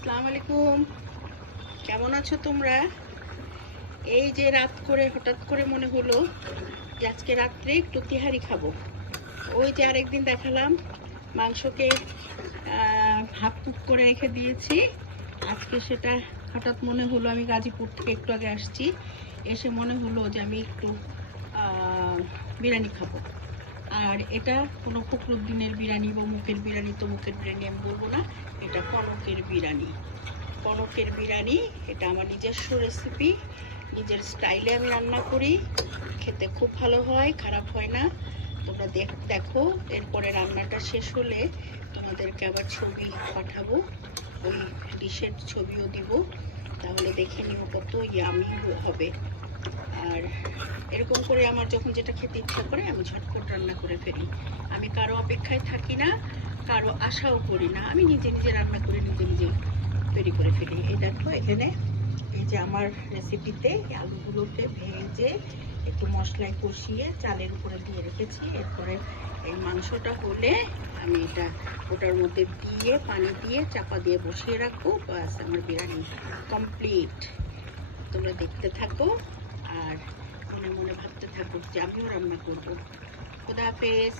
আসসালামু আলাইকুম, কেমন আছো তোমরা? এই যে রাত করে হঠাৎ করে মনে হলো যে আজকে রাত্রে একটু তিহারি খাবো। ওই যে আরেকদিন দেখালাম মাংসকে হাফ কুক করে রেখে দিয়েছি। আজকে সেটা হঠাৎ মনে হলো, আমি গাজীপুর থেকে একটু আগে আসছি, এসে মনে হলো যে আমি একটু বিরিয়ানি খাবো। আর এটা কোনো ফখরুদ্দিনের বিরিয়ানি বা মুখের বিরিয়ানি, তো মুখের বিরিয়ানি আমি বলবো না, এটা কনকের বিরিয়ানি। কনকের বিরিয়ানি এটা আমার নিজস্ব রেসিপি, নিজের স্টাইলে আমি রান্না করি, খেতে খুব ভালো হয়, খারাপ হয় না। তোমরা দেখো, এরপরে রান্নাটা শেষ হলে তোমাদেরকে আবার ছবি পাঠাবো, ওই ডিশের ছবিও দিব, তাহলে দেখে নিও কত ইয়ামি হবে। আর এরকম করে আমার যখন যেটা খেতে ইচ্ছা করে আমি ঝটপট রান্না করে ফেলি। আমি কারো অপেক্ষায় থাকি না, কারো আশাও করি না, আমি নিজে নিজে রান্না করে নিজে নিজে তৈরি করে ফেলি। এই দেখো এখানে, এই যে আমার রেসিপিতে আলুগুলোকে ভেজে একটু মশলায় কষিয়ে চালের উপরে দিয়ে রেখেছি। এরপরে এই মাংসটা হলে আমি এটা ওটার মধ্যে দিয়ে পানি দিয়ে চাপা দিয়ে বসিয়ে রাখবো, বাস আমার বিরিয়ানি কমপ্লিট। তোমরা দেখতে থাকো আর মনে মনে ভাবতে থাকো যে আমিও রান্না করবো। খোদা হাফেজ।